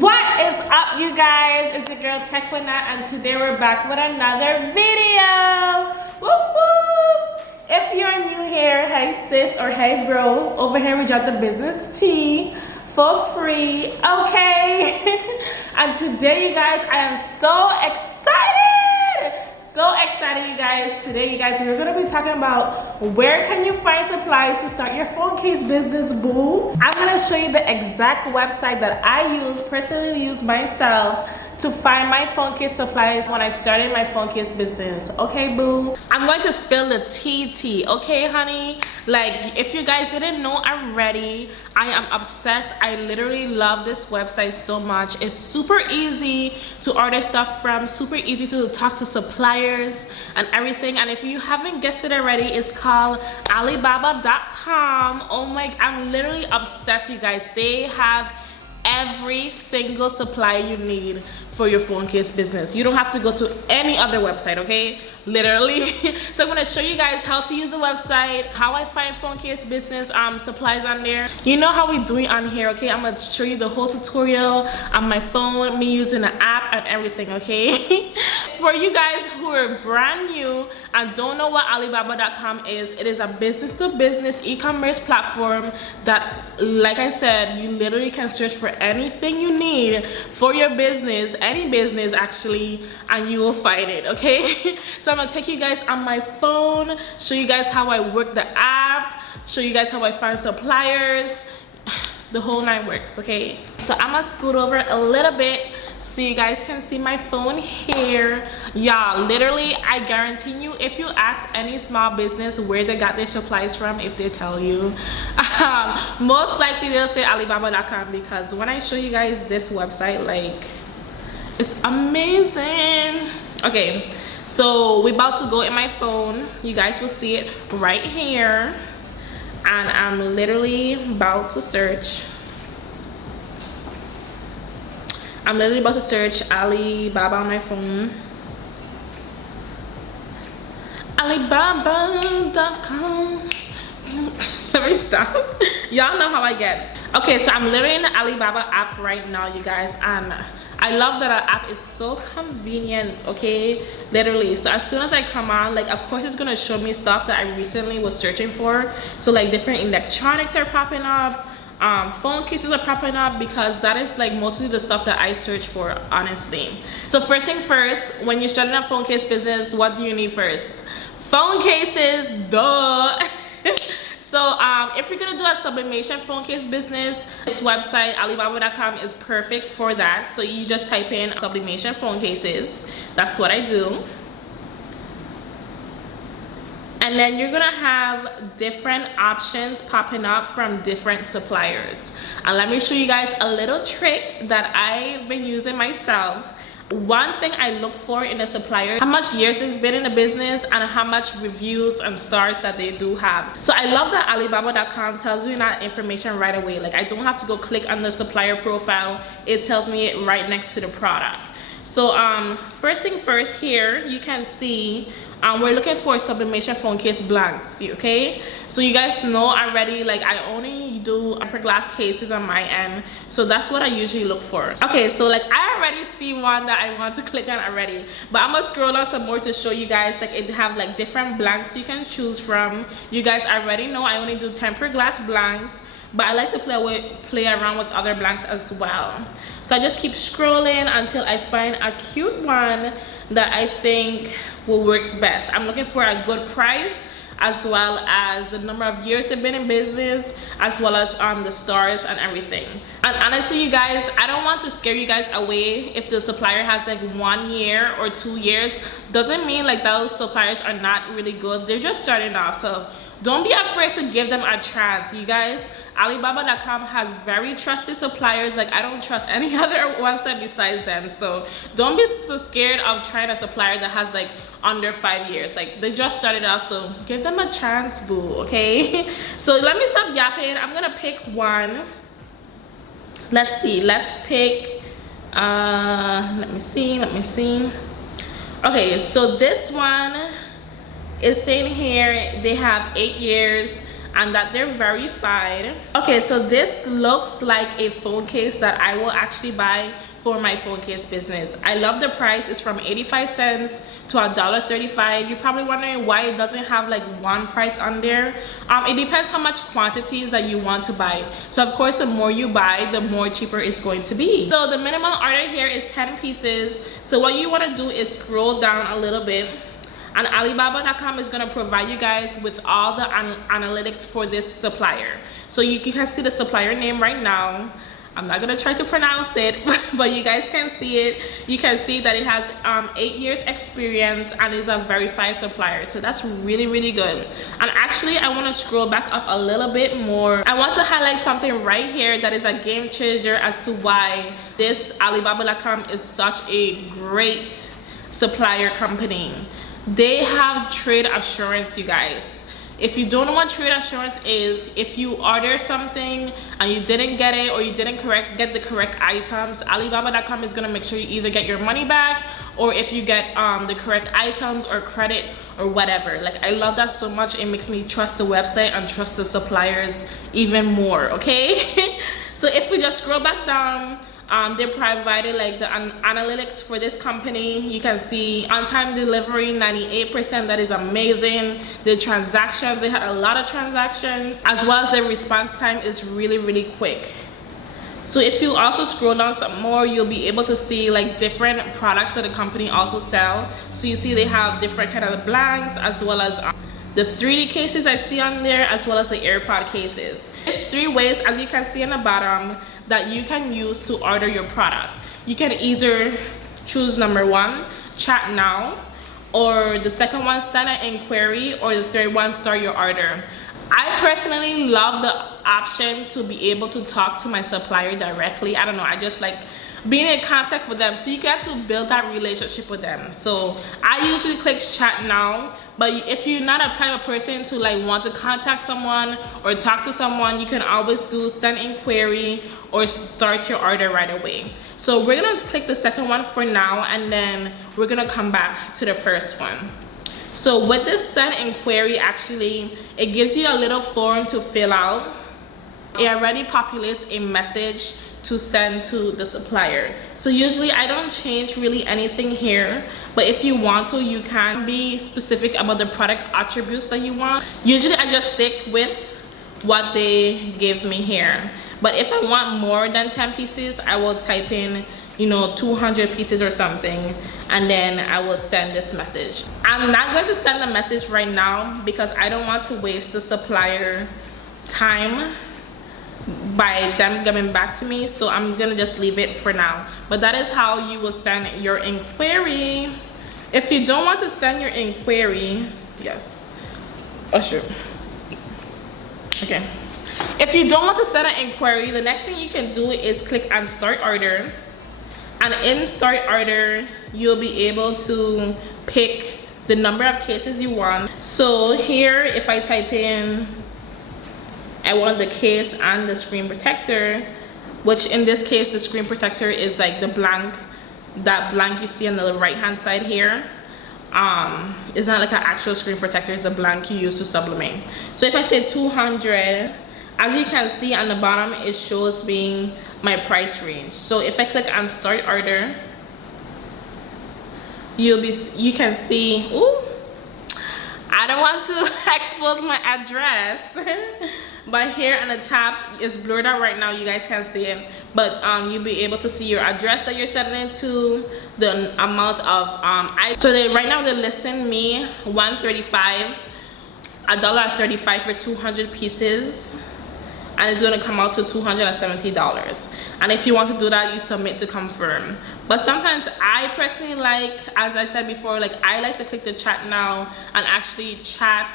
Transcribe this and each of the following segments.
What is up, you guys? It's your girl Tequina, and today we're back with another video. Whoop whoop. If you're new here, hey sis or hey bro, over here we got the business tea for free, okay? And today, you guys, I am so excited. So excited, you guys. Today, you guys, we're gonna be talking about where can you find supplies to start your phone case business, boo. I'm gonna show you the exact website that I personally use myself to find my phone case supplies when I started my phone case business, okay, boo? I'm going to spill the tea, okay, honey? Like, if you guys didn't know already, I am obsessed. I literally love this website so much. It's super easy to order stuff from, super easy to talk to suppliers and everything. And if you haven't guessed it already, it's called Alibaba.com. Oh my, I'm literally obsessed, you guys. They have every single supply you need for your phone case business. You don't have to go to any other website, okay? Literally. So I'm gonna show you guys how to use the website, how I find phone case business supplies on there. You know how we do it on here, okay? I'm gonna show you the whole tutorial on my phone, me using the app and everything, okay? For you guys who are brand new and don't know what Alibaba.com is, it is a business-to-business e-commerce platform that, like I said, you literally can search for anything you need for your business, any business actually, and you will find it, okay? So I'm gonna take you guys on my phone, show you guys how I work the app, show you guys how I find suppliers, the whole nine works, okay? So I'm gonna scoot over a little bit so you guys can see my phone here. Y'all, literally, I guarantee you, if you ask any small business where they got their supplies from, if they tell you, most likely they'll say Alibaba.com, because when I show you guys this website, like, it's amazing. Okay, so we're about to go in my phone. You guys will see it right here. And I'm literally about to search. I'm literally about to search Alibaba on my phone. Alibaba.com. Let me stop. Y'all know how I get. Okay, so I'm literally in the Alibaba app right now, you guys, and I love that our app is so convenient, okay? Literally, so as soon as I come on, like, of course it's gonna show me stuff that I recently was searching for. So like different electronics are popping up, phone cases are popping up, because that is like mostly the stuff that I search for, honestly. So first thing first, when you're starting a phone case business, what do you need first? Phone cases, duh. So if you're gonna do a sublimation phone case business, this website, Alibaba.com, is perfect for that. So you just type in sublimation phone cases. That's what I do. And then you're gonna have different options popping up from different suppliers. And let me show you guys a little trick that I've been using myself. One thing I look for in a supplier, how much years it's been in the business and how much reviews and stars that they do have. So I love that Alibaba.com tells you that information right away. Like, I don't have to go click on the supplier profile. It tells me it right next to the product. So first thing first, here you can see we're looking for sublimation phone case blanks, okay? So you guys know already, like, I only do upper glass cases on my end, so that's what I usually look for. Okay, so like I already see one that I want to click on already, but I'm gonna scroll down some more to show you guys. Like, it have like different blanks you can choose from. You guys already know I only do tempered glass blanks, but I like to play around with other blanks as well. So I just keep scrolling until I find a cute one that I think will work best. I'm looking for a good price, as well as the number of years they've been in business, as well as the stars and everything. And honestly, you guys, I don't want to scare you guys away. If the supplier has like 1 year or 2 years, doesn't mean like those suppliers are not really good. They're just starting off, so don't be afraid to give them a chance, you guys. Alibaba.com has very trusted suppliers. Like, I don't trust any other website besides them. So don't be so scared of trying a supplier that has like under 5 years. Like, they just started out, so give them a chance, boo, okay? So let me stop yapping. I'm gonna pick one. Let's see, let's pick, let me see. Okay, so this one is saying here they have 8 years and that they're verified. Okay, so this looks like a phone case that I will actually buy for my phone case business. I love the price. It's from 85 cents to $1.35. You're probably wondering why it doesn't have like one price on there. It depends how much quantities that you want to buy. So of course, the more you buy, the more cheaper it's going to be. So the minimum order here is 10 pieces. So what you want to do is scroll down a little bit, and Alibaba.com is going to provide you guys with all the analytics for this supplier. So you can see the supplier name right now. I'm not gonna try to pronounce it, but you guys can see it. You can see that it has 8 years experience and is a verified supplier. So that's really, really good. And actually, I wanna scroll back up a little bit more. I want to highlight something right here that is a game changer as to why this Alibaba.com is such a great supplier company. They have trade assurance, you guys. If you don't know what trade assurance is, if you order something and you didn't get it or you didn't get the correct items, Alibaba.com is going to make sure you either get your money back, or if you get the correct items or credit or whatever. Like, I love that so much. It makes me trust the website and trust the suppliers even more, okay? So if we just scroll back down, they provided like the analytics for this company. You can see on-time delivery 98%. That is amazing. The transactions, they had a lot of transactions, as well as the response time is really, really quick. So if you also scroll down some more, you'll be able to see like different products that the company also sell. So you see they have different kind of blanks, as well as the 3D cases I see on there, as well as the AirPod cases. There's 3 ways, as you can see on the bottom, that you can use to order your product. You can either choose number 1, chat now, or the second one, send an inquiry, or the third one, start your order. I personally love the option to be able to talk to my supplier directly. I don't know, I just like being in contact with them, so you get to build that relationship with them. So I usually click chat now, but if you're not a type of person to like want to contact someone or talk to someone, you can always do send inquiry or start your order right away. So we're gonna click the second one for now, and then we're gonna come back to the first one. So with this send inquiry, actually it gives you a little form to fill out. It already populates a message to send to the supplier. So usually I don't change really anything here, but if you want to, you can be specific about the product attributes that you want. Usually I just stick with what they give me here, but if I want more than 10 pieces, I will type in, you know, 200 pieces or something, and then I will send this message. I'm not going to send the message right now because I don't want to waste the supplier time by them coming back to me, so I'm gonna just leave it for now. But that is how you will send your inquiry. If you don't want to send your inquiry, yes, oh sure, okay. If you don't want to send an inquiry, the next thing you can do is click on start order, and in start order you'll be able to pick the number of cases you want. So here, if I type in I want the case and the screen protector, which in this case the screen protector is like the blank, that blank you see on the right hand side here. It's not like an actual screen protector, it's a blank you use to sublimate. So if I say 200, as you can see on the bottom, it shows me my price range. So if I click on start order, you can see, ooh, I don't want to expose my address, but here on the top, it's blurred out right now, you guys can't see it, but you'll be able to see your address that you're sending it to, the amount of so right now they're listing me $1.35 for 200 pieces, and it's going to come out to $270. And if you want to do that, you submit to confirm. But sometimes I personally like, as I said before, like I like to click the chat now and actually chat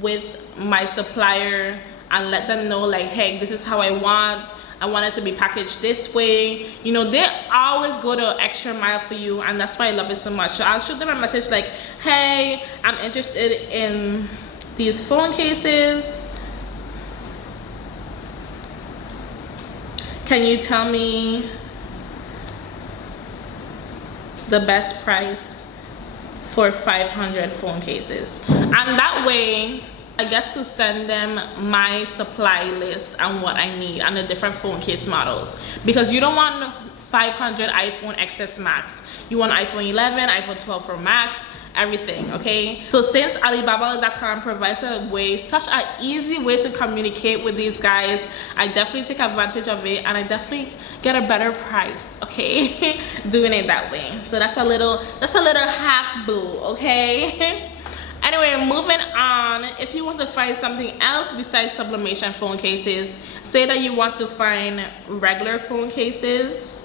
with my supplier and let them know like, hey, this is how I want it to be packaged this way. You know, they always go the extra mile for you, and that's why I love it so much. So I'll shoot them a message like, hey, I'm interested in these phone cases. Can you tell me the best price for 500 phone cases? And that way, I guess to send them my supply list and what I need and the different phone case models, because you don't want 500 iPhone XS Max. You want iPhone 11, iPhone 12 Pro Max, everything, okay? So since Alibaba.com provides such an easy way to communicate with these guys, I definitely take advantage of it, and I definitely get a better price, okay? Doing it that way. So that's a little hack, boo, okay? Anyway, moving on. If you want to find something else besides sublimation phone cases, say that you want to find regular phone cases,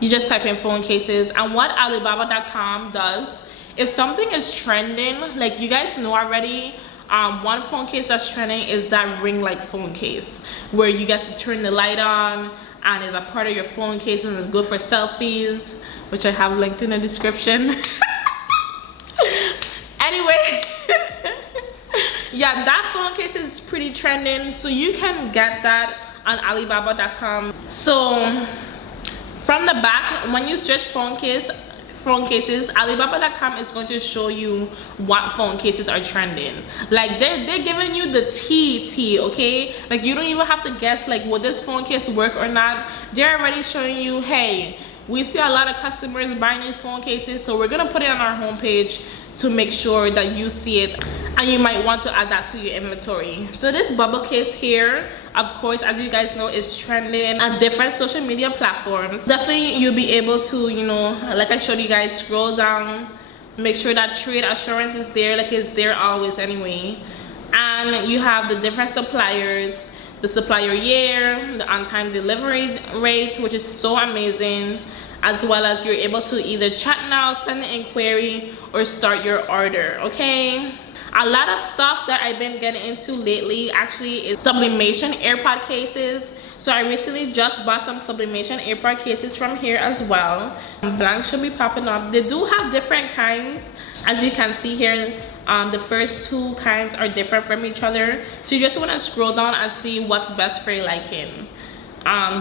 you just type in phone cases. And what Alibaba.com does, if something is trending, like you guys know already, one phone case that's trending is that ring light phone case, where you get to turn the light on and it's a part of your phone case and it's good for selfies, which I have linked in the description. Anyway, yeah, that phone case is pretty trending, so you can get that on Alibaba.com. So from the back, when you search phone cases, Alibaba.com is going to show you what phone cases are trending. Like they're giving you the tea, okay? Like you don't even have to guess like will this phone case work or not. They're already showing you, hey, we see a lot of customers buying these phone cases, so we're gonna put it on our homepage to make sure that you see it, and you might want to add that to your inventory. So this bubble case here, of course, as you guys know, is trending on different social media platforms. Definitely you'll be able to, you know, like I showed you guys, scroll down, make sure that trade assurance is there, like it's there always anyway. And you have the different suppliers, the supplier year, the on-time delivery rate, which is so amazing, as well as you're able to either chat now, send an inquiry, or start your order, okay? A lot of stuff that I've been getting into lately actually is sublimation AirPod cases. So I recently just bought some sublimation AirPod cases from here as well. Blank should be popping up. They do have different kinds, as you can see here. The first two kinds are different from each other, so you just want to scroll down and see what's best for your liking.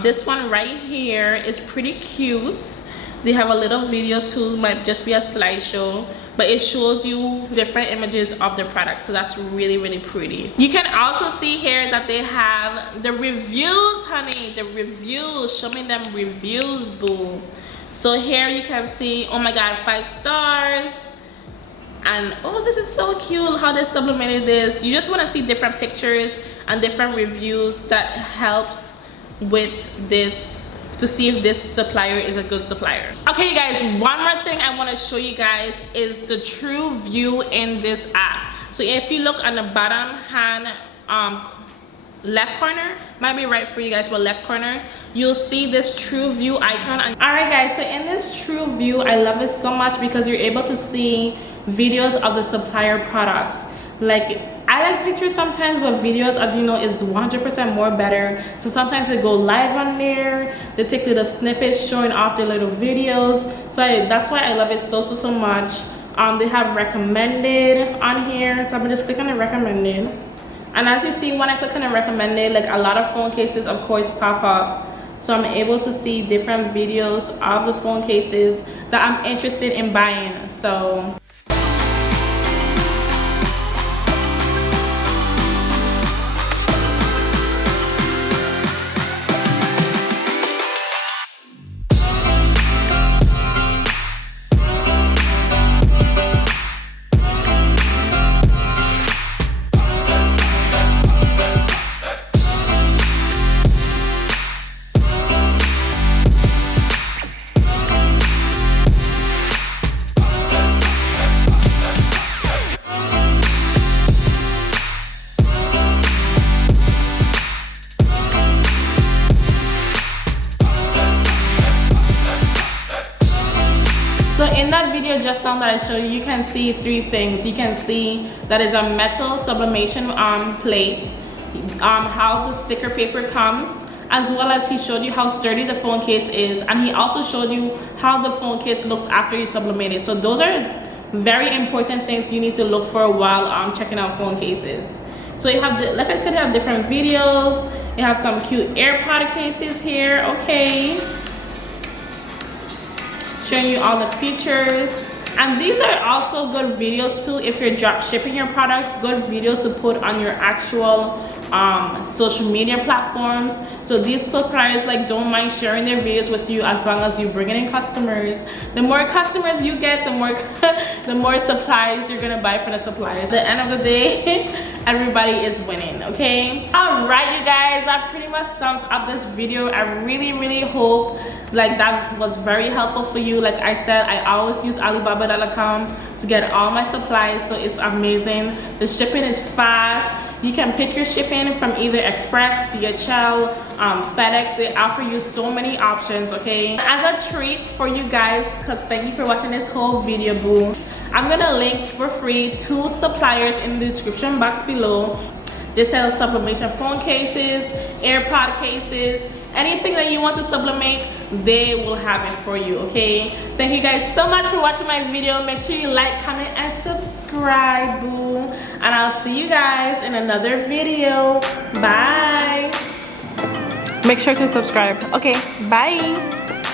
This one right here is pretty cute. They have a little video too, might just be a slideshow, but it shows you different images of the product, so that's really pretty. You can also see here that they have the reviews, honey, the reviews. Show me them reviews, boo. So here you can see, oh my god, 5 stars. And oh, this is so cute how they sublimated this. You just want to see different pictures and different reviews that helps with this, to see if this supplier is a good supplier. Okay, you guys, one more thing I want to show you guys is the true view in this app. So if you look on the bottom hand left corner, might be right for you guys, but left corner, you'll see this true view icon. All right guys, so in this true view, I love it so much because you're able to see videos of the supplier products. Like I like pictures sometimes, but videos, as you know, is 100% more better. So sometimes they go live on there, they take little snippets showing off their little videos. So that's why I love it so much. They have recommended on here, so I'm gonna just click on the recommended. And as you see, when I click on the recommended, like a lot of phone cases of course pop up. So I'm able to see different videos of the phone cases that I'm interested in buying. So in that video just now that I showed you, you can see 3 things. You can see that is a metal sublimation plate, how the sticker paper comes, as well as he showed you how sturdy the phone case is, and he also showed you how the phone case looks after you sublimate it. So those are very important things you need to look for while checking out phone cases. So you have, like I said, you have different videos. You have some cute AirPod cases here, okay, showing you all the features. And these are also good videos too if you're drop shipping your products, good videos to put on your actual social media platforms. So these suppliers like don't mind sharing their videos with you as long as you bring in customers. The more customers you get, the more the more supplies you're gonna buy from the suppliers. At the end of the day, everybody is winning, okay? All right, you guys, that pretty much sums up this video. I really hope like that was very helpful for you. Like I said, I always use Alibaba.com to get all my supplies, so it's amazing. The shipping is fast. You can pick your shipping from either Express, DHL, FedEx. They offer you so many options, okay? As a treat for you guys, because thank you for watching this whole video, boo, I'm gonna link for free 2 suppliers in the description box below. They sell sublimation phone cases, AirPod cases, anything that you want to sublimate, they will have it for you, okay? Thank you guys so much for watching my video. Make sure you like, comment, and subscribe, boo. And I'll see you guys in another video. Bye. Make sure to subscribe. Okay, bye.